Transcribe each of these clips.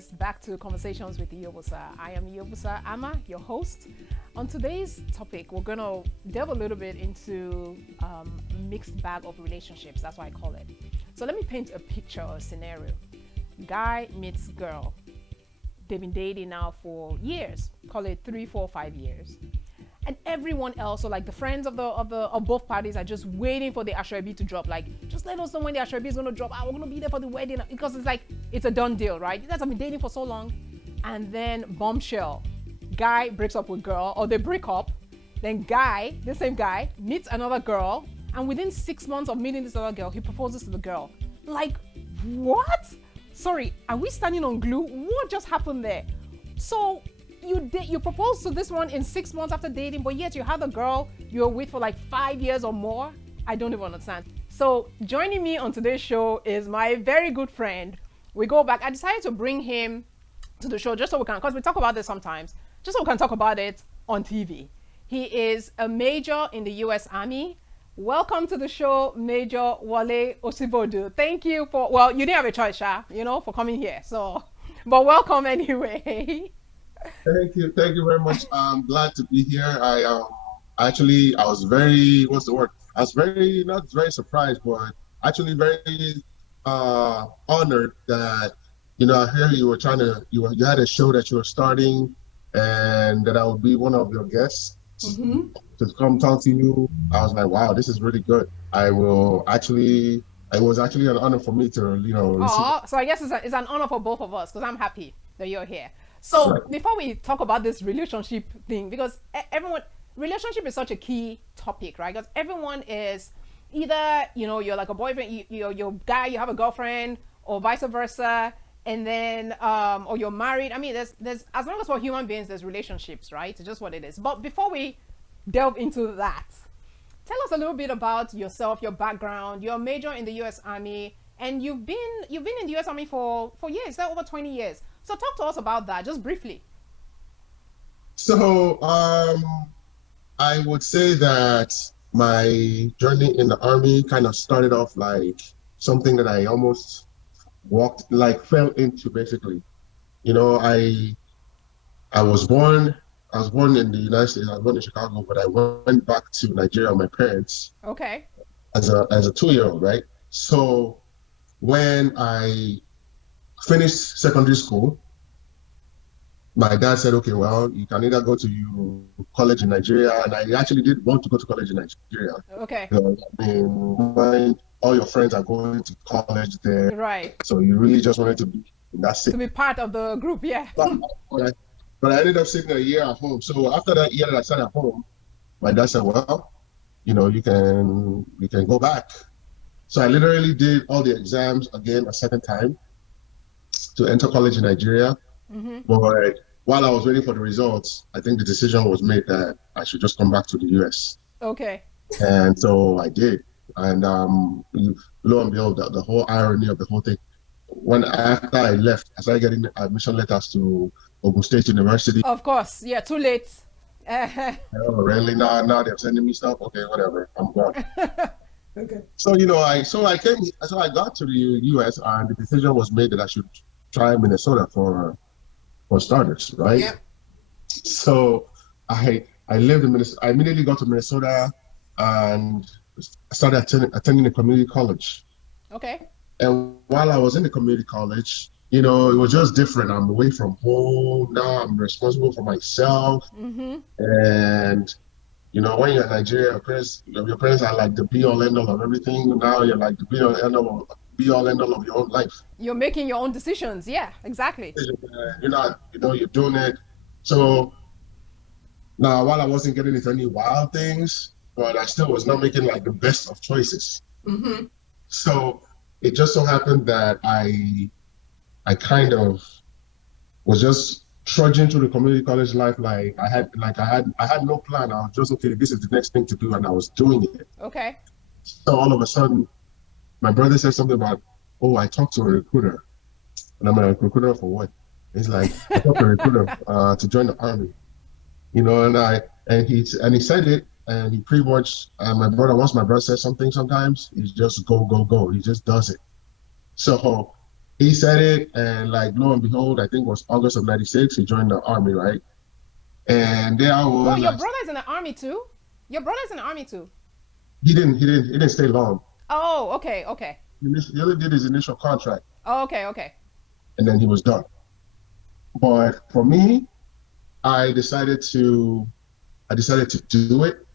viewers, back to Conversations with Iyobusa. I am Iyobusa Ama, your host. On today's topic, we're going to delve a little bit into mixed bag of relationships. That's what I call it. So let me paint a picture or a scenario. Guy meets girl. They've been dating now for years. Call it 3, 4, 5 years. And everyone else, so like the friends of both parties, are just waiting for the aso-ebi to drop. Like, just let us know when the aso-ebi is going to drop. We're going to be there for the wedding, because it's like it's a done deal, right? You guys have been dating for so long. And then bombshell, guy breaks up with girl, or they break up. Then guy, the same guy, meets another girl, and within 6 months of meeting this other girl, he proposes to the girl. Like, what? Sorry, are we standing on glue? What just happened there? So you proposed to this one in 6 months after dating, but yet you had a girl you were with for like 5 years or more. I don't even understand. So joining me on today's show is my very good friend. We go back. I decided to bring him to the show just so we can, because we talk about this sometimes, just so we can talk about it on TV. He is a major in the US Army. Welcome to the show, Major Wole Osibodu. Thank you for, well, you didn't have a choice, for coming here. So, but welcome anyway. Thank you very much. I'm glad to be here. I was very, what's the word? I was very, not very surprised, but actually very honored that, I hear you were you had a show that you were starting, and that I would be one of your guests to come talk to you. I was like, wow, this is really good. It was actually an honor for me to, receive. So I guess it's an honor for both of us, because I'm happy that you're here. So Right. before we talk about this relationship thing, because relationship is such a key topic, right? Because everyone is either, you're like a boyfriend, you're guy, you have a girlfriend, or vice versa, and then, or you're married. I mean, there's, as long as we're human beings, there's relationships, right? It's just what it is. But before we delve into that, tell us a little bit about yourself, your background. You're a major in the U.S. Army, and you've been in the U.S. Army for years, over 20 years. So talk to us about that, just briefly. So, I would say that my journey in the army kind of started off like something that I almost fell into basically. You know, I was born in the United States. I was born in Chicago, but I went back to Nigeria with my parents Okay. as a 2-year-old, right? So when I finished secondary school, my dad said, okay, well, you can either go to college in Nigeria, and I actually did want to go to college in Nigeria. Okay. I mean, when all your friends are going to college there, Right. so you really just wanted to be in that To city. be part of the group, yeah. But I ended up sitting a year at home. So after that year that I sat at home, my dad said, well, you can go back. So I literally did all the exams again a second time to enter college in Nigeria. But while I was waiting for the results, I think the decision was made that I should just come back to the US. Okay. And so I did. And lo and behold, the whole irony of the whole thing, when after I left, I started getting admission letters to Ogun State University. Of course, yeah, too late. Oh, really? Now they're sending me stuff. Okay, whatever. I'm gone. Okay. So I got to the US, and the decision was made that I should try Minnesota for starters, right? Yeah. So I lived in Minnesota. I immediately got to Minnesota and started attending a community college. Okay. And while I was in the community college, it was just different. I'm away from home now. I'm responsible for myself. And when you're in Nigeria, your parents are like the be all end all of everything. Now you're like the be all end all of your own life. You're making your own decisions. Yeah, exactly. You're not, you're doing it. So now, while I wasn't getting into any wild things, but I still was not making like the best of choices. So it just so happened that I kind of was just trudging through the community college life like I had no plan. I was just, okay, this is the next thing to do, and I was doing it. Okay. So all of a sudden, my brother said something about, oh, I talked to a recruiter. And I'm like, recruiter for what? He's like, I talked to a recruiter to join the army. And he said it, and he pretty much, once my brother says something sometimes, he just go, go, go. He just does it. So he said it, and like lo and behold, I think it was August of '96, he joined the army, right? And there I Oh, was. your brother's in the army too? Your brother's in the army too? He didn't stay long. Oh, okay, okay. He only did his initial contract, Oh, okay, okay. and then he was done. But for me, I decided to I decided to do it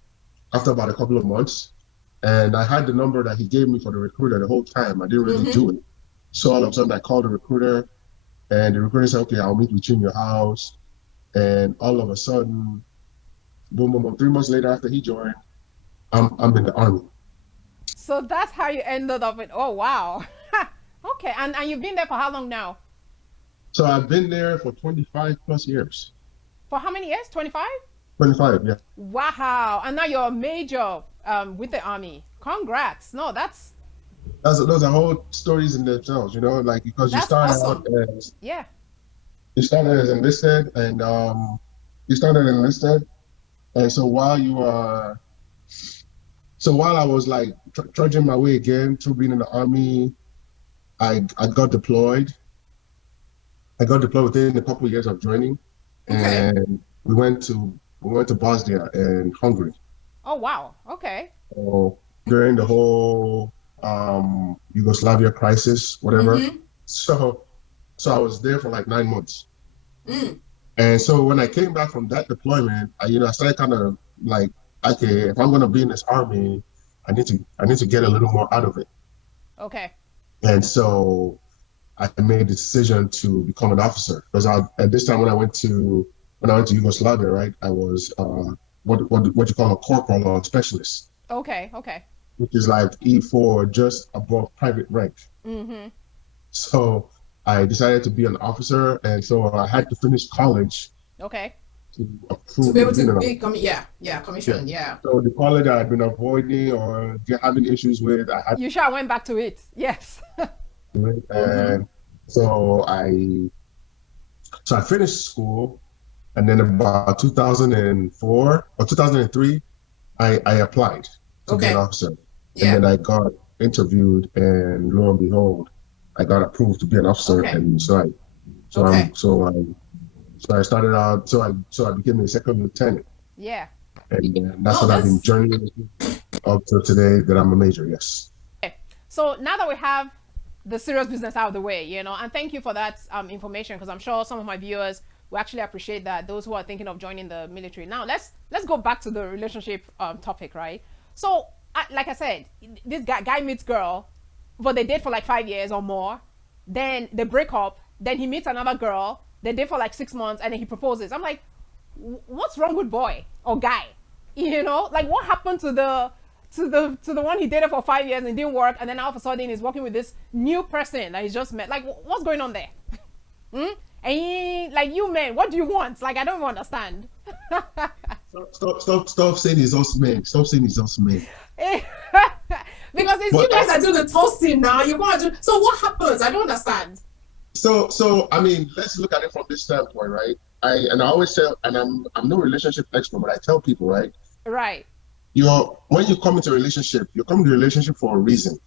after about a couple of months, and I had the number that he gave me for the recruiter the whole time. I didn't really do it. So all of a sudden, I called the recruiter, and the recruiter said, "Okay, I'll meet with you in your house." And all of a sudden, boom, boom, boom. 3 months later, after he joined, I'm in the army. So that's how you ended up in. Oh, wow. Okay, and you've been there for how long now? So I've been there for 25 plus years. For how many years? 25? 25, yeah. Wow. And now you're a major with the army. Congrats. No, Those are whole stories in themselves, like because that's awesome. Yeah. you started as enlisted, and you started enlisted, and so while I was like trudging my way again through being in the army, I got deployed. I got deployed within a couple of years of joining, Okay. and we went to Bosnia and Hungary. Oh, wow. Okay. So during the whole Yugoslavia crisis, whatever. Mm-hmm. So so I was there for like 9 months. Mm. And so when I came back from that deployment, I started kind of like, okay, if I'm gonna be in this army, I need to get a little more out of it. Okay. And so I made the decision to become an officer because at this time when I went to Yugoslavia, right, I was what you call a corporal or a specialist, Okay. Okay. which is like E4, just above private rank. Mm-hmm. So I decided to be an officer, and so I had to finish college Okay. to To approve be me able being to an be, officer. Yeah. commission, yeah. So the college I've been avoiding or having issues with, I had You sure went back to it? Yes. to do it. Mm-hmm. And so I finished school, and then about 2004 or 2003, I applied to be an Okay. officer, and Yeah. then I got interviewed, and lo and behold, I got approved to be an officer, Okay. and Okay. so I started out, so I became a second lieutenant, Yeah. and that's Oh, what I've been that's journeying up to today that I'm a major. Yes. Okay. So now that we have the serious business out of the way, and thank you for that information, because I'm sure some of my viewers will actually appreciate that. Those who are thinking of joining the military. Now let's go back to the relationship topic, right? So like I said, this guy meets girl, but they date for like 5 years or more. Then they break up. Then he meets another girl. They date for like 6 months, and then he proposes. I'm like, what's wrong with boy or guy? Like what happened to the one he dated for 5 years and it didn't work, and then all of a sudden he's working with this new person that he's just met. Like what's going on there? And like, you men, what do you want? Like, I don't even understand. Stop saying he's us men. Stop saying he's us men. Because it's you But guys are doing the toasting now. You want to do so what happens? I don't understand. so I mean, let's look at it from this standpoint, right? I always tell, and I'm no relationship expert, but I tell people, right? right. When you come into a relationship, you come into a relationship for a reason.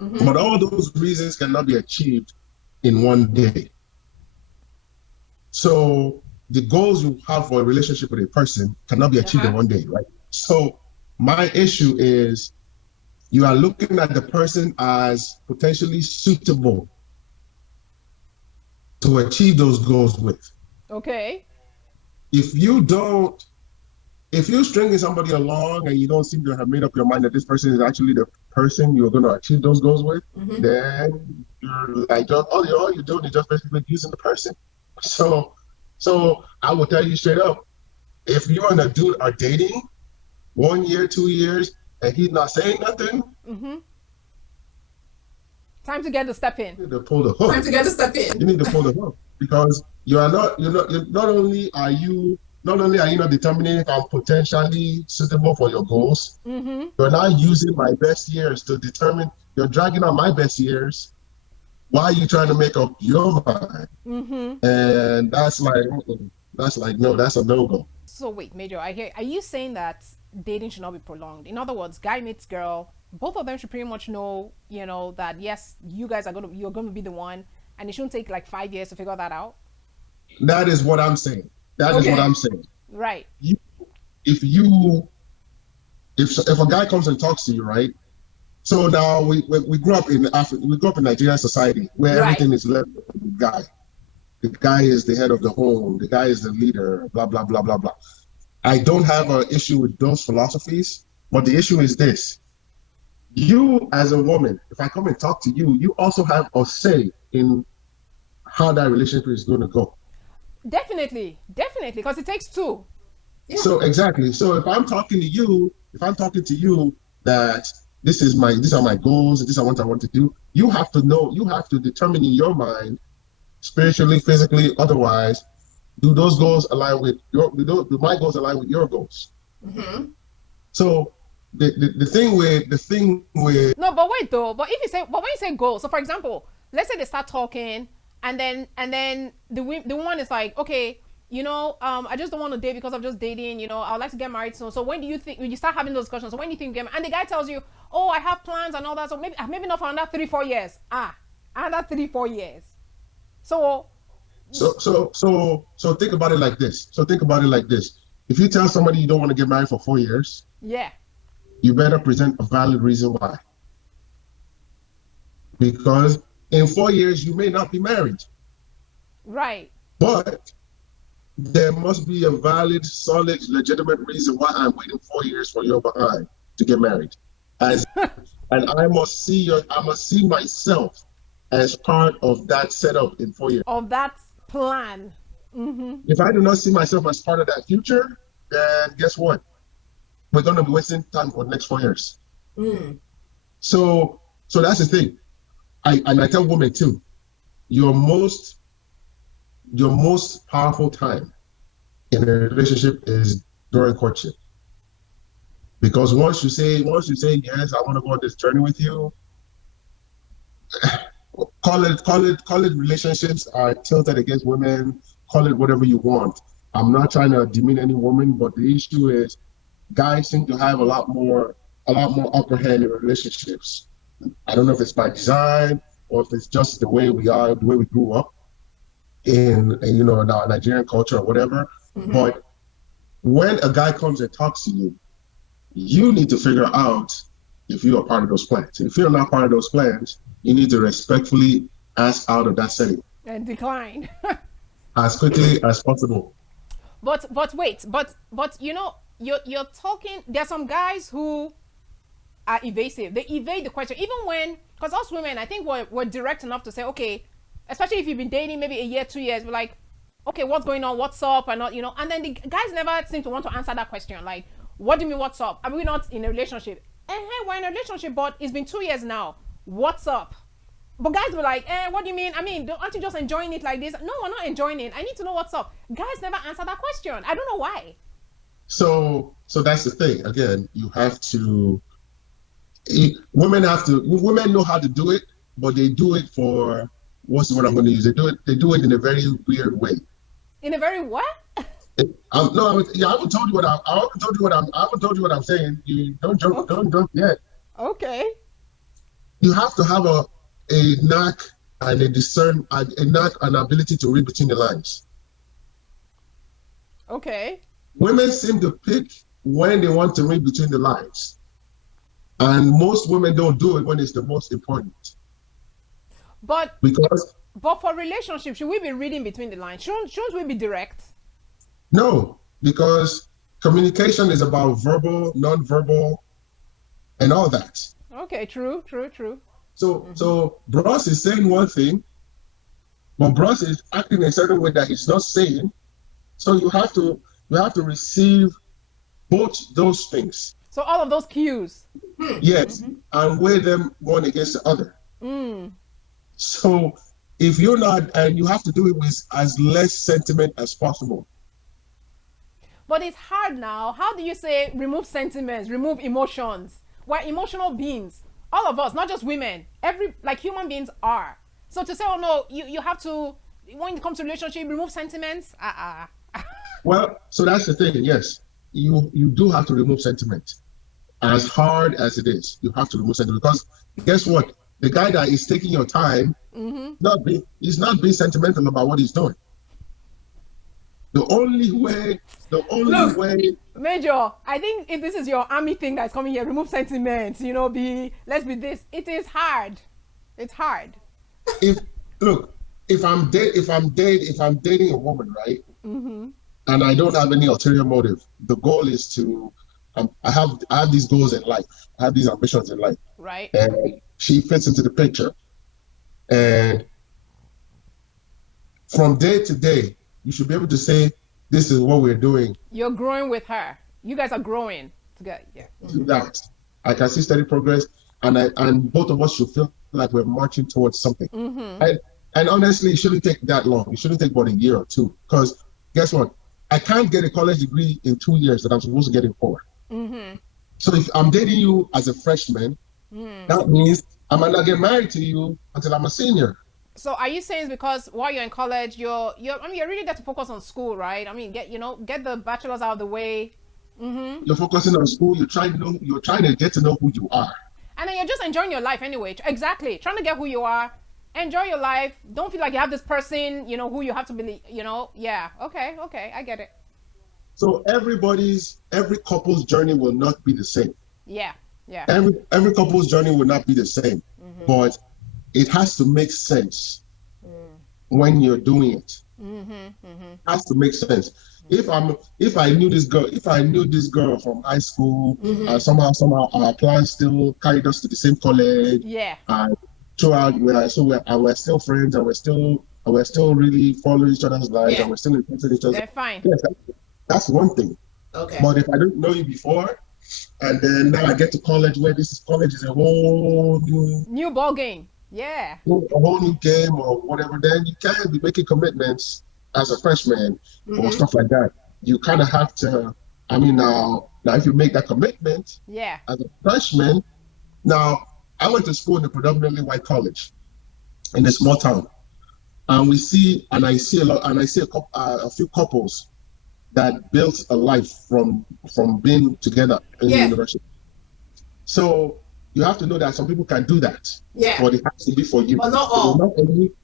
Mm-hmm. But all those reasons cannot be achieved in one day. So the goals you have for a relationship with a person cannot be achieved in Uh-huh. one day, right? So my issue is you are looking at the person as potentially suitable to achieve those goals with. Okay. If you're stringing somebody along and you don't seem to have made up your mind that this person is actually the person you're going to achieve those goals with, Mm-hmm. then you're like, all you're doing is just basically using the person. So I will tell you straight up, if you and a dude are dating 1 year, 2 years, and he's not saying nothing, Mm-hmm. Time to get the step in. you need to pull the Time hook. to get to step in. You need to pull the hook because not only are you not determining if I'm potentially suitable for your goals, Mm-hmm. you're not using my best years to determine. You're dragging out my best years. Why are you trying to make up your mind? Mm-hmm. And that's like no, that's a no-go. So wait, Major, are you saying that dating should not be prolonged? In other words, guy meets girl, both of them should pretty much know, that yes, you're gonna be the one, and it shouldn't take like 5 years to figure that out? That is what I'm saying. That is what I'm saying. Right. If a guy comes and talks to you, right? So now we grew up in Nigerian society where everything is left to the guy. The guy is the head of the home. The guy is the leader. Blah blah blah blah blah. I don't have an issue with those philosophies, but the issue is this: you as a woman, if I come and talk to you, you also have a say in how that relationship is going to go. Definitely, because it takes two. Yeah. So exactly. So if I'm talking to you that these are my goals, this is what I want to do, you have to determine in your mind, spiritually, physically, otherwise, do those goals align with do my goals align with your goals? Mm-hmm. So the thing with no, but wait though. But when you say goals, so for example, let's say they start talking, and then the woman is like, okay, I just don't want to date because I'm just dating. I would like to get married soon. So when do you think, when you start having those discussions, so when do you think you get married? And the guy tells you, oh, I have plans and all that. So maybe not for another 3-4 years. Another 3-4 years. So think about it like this. If you tell somebody you don't want to get married for 4 years, yeah, you better present a valid reason why. Because in 4 years you may not be married. Right. But there must be a valid, solid, legitimate reason why I'm waiting 4 years for your behind to get married. And I must see myself as part of that setup in 4 years. Of that plan. Mm-hmm. If I do not see myself as part of that future, then guess what? We're going to be wasting time for the next 4 years. Mm. So that's the thing. I tell women too, your most powerful time in a relationship is during courtship. Because once you say yes, I want to go on this journey with you, call it relationships are tilted against women, call it whatever you want. I'm not trying to demean any woman, but the issue is guys seem to have a lot more upper hand in relationships. I don't know if it's by design or if it's just the way we are, the way we grew up in our Nigerian culture or whatever. Mm-hmm. But when a guy comes and talks to you, you need to figure out if you are part of those plans. If you're not part of those plans, you need to respectfully ask out of that setting and decline as quickly as possible. But wait, you're talking. There's some guys who are evasive. They evade the question, even when, because us women, I think we're direct enough to say, okay, especially if you've been dating maybe a year, 2 years, we're like, okay, what's going on? What's up? And not, and then the guys never seem to want to answer that question. Like, what do you mean, what's up? Are we not in a relationship? Hey, we're in a relationship, but it's been 2 years now. What's up? But guys were like, what do you mean? I mean, aren't you just enjoying it like this? No, we're not enjoying it. I need to know what's up. Guys never answer that question. I don't know why. So that's the thing. Again, women know how to do it, but they do it for, what's the word I'm going to use? They do it in a very weird way. In a very what? I haven't told you what I'm saying. You don't jump yet. Okay. You have to have a knack and an ability to read between the lines. Okay. Women seem to pick when they want to read between the lines. And most women don't do it when it's the most important. But for relationships, should we be reading between the lines? Shouldn't we be direct? No, because communication is about verbal, non-verbal, and all that. Okay, true. So Bros is saying one thing, but Bros is acting in a certain way that he's not saying. So you have to receive both those things. So all of those cues. Yes, and weigh them one against the other. Mm. So if you're not, and you have to do it with as less sentiment as possible. But it's hard now. How do you say remove sentiments, remove emotions? We're emotional beings. All of us, not just women. Human beings are. So to say, oh no, you have to, when it comes to relationship, remove sentiments. Well, so that's the thing. Yes, you do have to remove sentiment. As hard as it is, you have to remove sentiment, because guess what? The guy that is taking your time He's not being sentimental about what he's doing. The only Look. way. Major, I think if this is your army thing that's coming here, remove sentiments, let's be this. It is hard. It's hard. If I'm dating a woman, right? And I don't have any ulterior motive. The goal is to, I have these goals in life. I have these ambitions in life. Right. And she fits into the picture. And from day to day, you should be able to say, this is what we're doing. You're growing with her. You guys are growing together. Yeah. That I can see steady progress, and both of us should feel like we're marching towards something. And honestly, it shouldn't take that long. It shouldn't take about a year or two. Because guess what? I can't get a college degree in 2 years that I'm supposed to get in 4. So if I'm dating you as a freshman, that means I might not get married to you until I'm a senior. So are you saying it's because while you're in college, you're really got to focus on school, right? I mean, get the bachelor's out of the way. You're focusing on school. You're trying to get to know who you are. And then you're just enjoying your life anyway. Exactly. Trying to get who you are. Enjoy your life. Don't feel like you have this person, who you have to be, Yeah. Okay. I get it. So every couple's journey will not be the same. Yeah. Every couple's journey will not be the same. But it has to make sense when you're doing it. It has to make sense. If I knew this girl from high school, somehow our plans still carried us to the same college. Yeah. Throughout, we're still friends, and we're still really following each other's lives, and we're still interested in each other. They're fine. Yes, that's one thing. Okay. But if I didn't know you before, and then now I get to college, where college is a whole new ball game. Yeah. A whole new game or whatever, then you can't be making commitments as a freshman or stuff like that. You kind of have to, now if you make that commitment as a freshman, now I went to school in a predominantly white college in a small town. And I see a few couples that built a life from being together in the university. So you have to know that some people can do that. Yeah. But it has to be for you. But not all.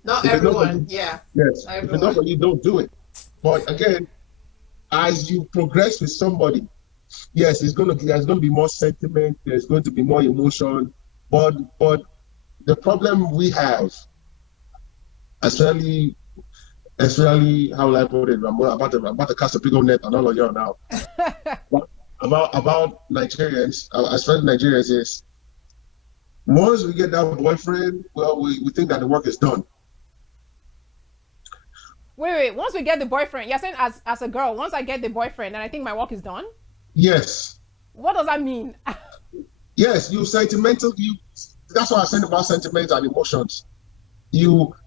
Not everyone. Yes. If it's not for you, don't do it. But again, as you progress with somebody, yes, there's going to be more sentiment. There's going to be more emotion. But the problem we have, especially how will I put it? I'm about to cast a big old net on all of y'all now. about Nigerians, especially Nigerians, is once we get that boyfriend, well, we think that the work is done. Wait. Once we get the boyfriend, you're saying as a girl, once I get the boyfriend, and I think my work is done? Yes. What does that mean? Yes, that's what I said about sentiments and emotions.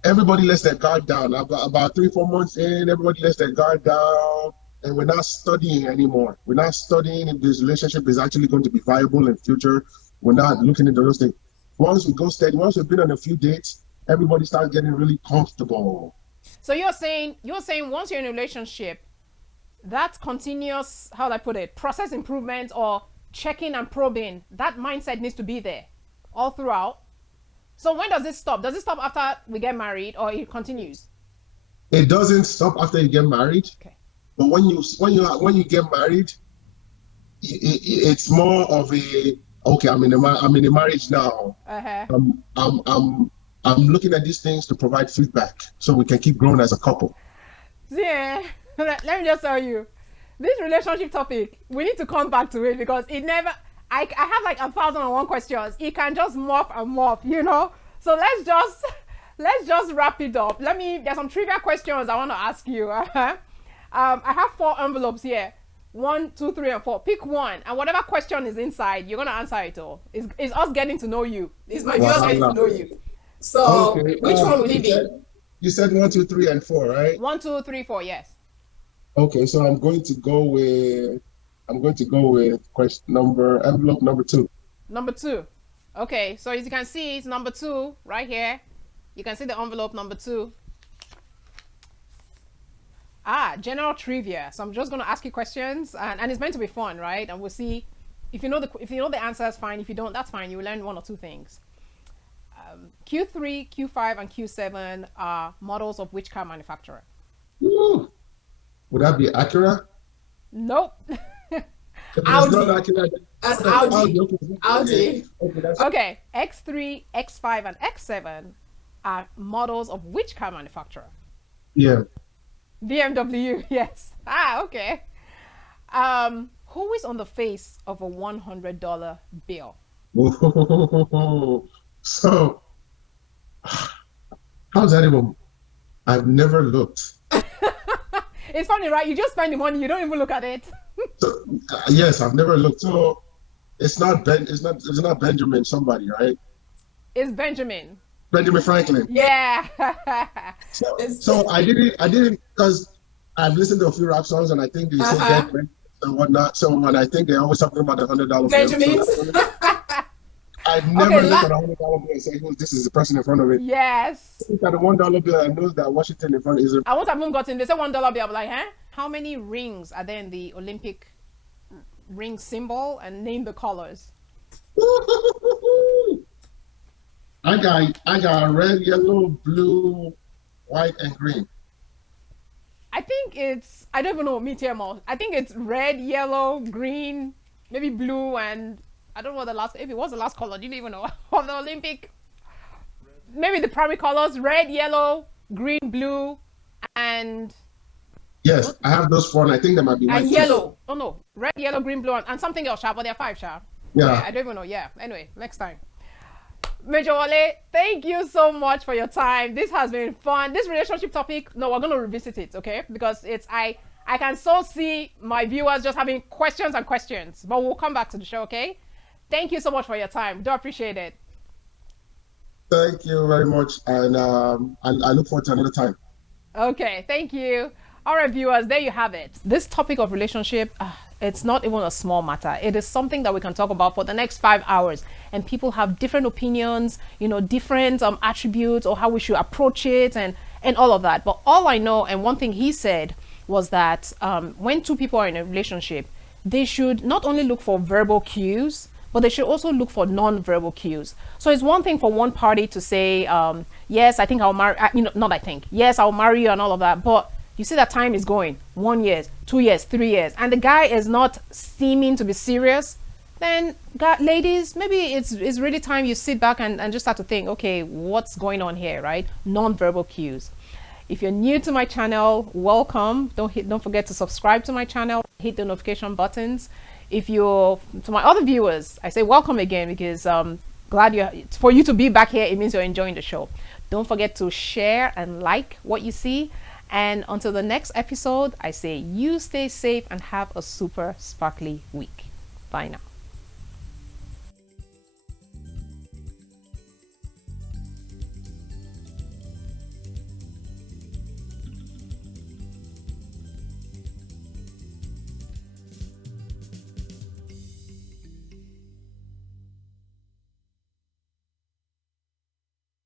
Everybody lets their guard down. About 3-4 months in, everybody lets their guard down, and we're not studying anymore. We're not studying if this relationship is actually going to be viable in future. We're not looking into those things. Once we go steady, once we've been on a few dates, everybody starts getting really comfortable. So you're saying once you're in a relationship, that continuous, how do I put it, process improvement or checking and probing, that mindset needs to be there all throughout. So when does it stop? Does it stop after we get married, or it continues? It doesn't stop after you get married. Okay. But when you get married, it's more of a okay. I'm in a marriage now. I'm looking at these things to provide feedback so we can keep growing as a couple. Yeah. Let me just tell you, this relationship topic, we need to come back to it because it never. I have like 1,001 questions. It can just morph and morph, So let's just wrap it up. There's some trivia questions I want to ask you. I have 4 envelopes here. 1, 2, 3, and 4. Pick one, and whatever question is inside, you're gonna answer it all. It's us getting to know you. It's my viewers getting to know you. So which one would it be? You said 1, 2, 3, and 4, right? 1, 2, 3, 4. Yes. Okay, so I'm going to go with envelope number 2. Number 2. Okay, so as you can see, it's number 2 right here. You can see the envelope number 2. General trivia. So I'm just going to ask you questions, and it's meant to be fun, right? And we'll see if you know the answers, fine. If you don't, that's fine. You will learn 1 or 2 things. Q3, Q5, and Q7 are models of which car manufacturer? Ooh, would that be Acura? Nope. If it's Audi. not Acura, That's then Audi. Okay, Audi. okay, that's Okay, X3, X5, and X7 are models of which car manufacturer? yeah. BMW, yes. Okay. Who is on the face of a $100 bill? So, how's that even? I've never looked. It's funny, right? You just spend the money, you don't even look at it. So, yes, I've never looked. So, it's not Benjamin somebody, right? It's Benjamin. Benjamin Franklin. Yeah. So I didn't, because I've listened to a few rap songs and I think they say get rich and whatnot. So when I think they're always talking about the $100 bill. Benjamins. So I've never Okay, looked at a $100 bill and say, "Who's this? Is the person in front of it?" Yes. Look at the $1 bill and knows that Washington in front is a. I won't have even gotten, they say $1 bill. I'm like, huh? How many rings are there in the Olympic ring symbol? And name the colors. I got red, yellow, blue, white, and green. I think it's, I don't even know, me too. I think it's red, yellow, green, maybe blue, and I don't know what the last, if it was the last color, do you even know? On the Olympic, maybe the primary colors, red, yellow, green, blue, and Yes, I have those four, and I think there might be white And too. yellow. oh no, red, yellow, green, blue, and something else, but there are 5, Yeah. I don't even know. Yeah. Anyway, next time. Major Wole, thank you so much for your time. This has been fun. This relationship topic, no, we're going to revisit it, okay? Because it's, I can so see my viewers just having questions and questions, but we'll come back to the show, okay? Thank you so much for your time. Do appreciate it. Thank you very much, and I look forward to another time. Okay, thank you. All right, viewers, there you have it. This topic of relationship, it's not even a small matter. It is something that we can talk about for the next 5 hours. And people have different opinions, you know, different attributes or how we should approach it and all of that. But all I know, and one thing he said was that when two people are in a relationship, they should not only look for verbal cues, but they should also look for non-verbal cues. So it's one thing for one party to say, yes, I think I'll marry, not I think, yes, I'll marry you and all of that. But you see that time is going 1 year, 2 years, 3 years, and the guy is not seeming to be serious, then ladies, maybe it's really time you sit back and just start to think, okay, what's going on here, right? Non-verbal cues. If you're new to my channel, welcome. Don't forget to subscribe to my channel, hit the notification buttons. If you're, to my other viewers, I say welcome again, because for you to be back here, it means you're enjoying the show. Don't forget to share and like what you see. And until the next episode, I say you stay safe and have a super sparkly week. Bye now.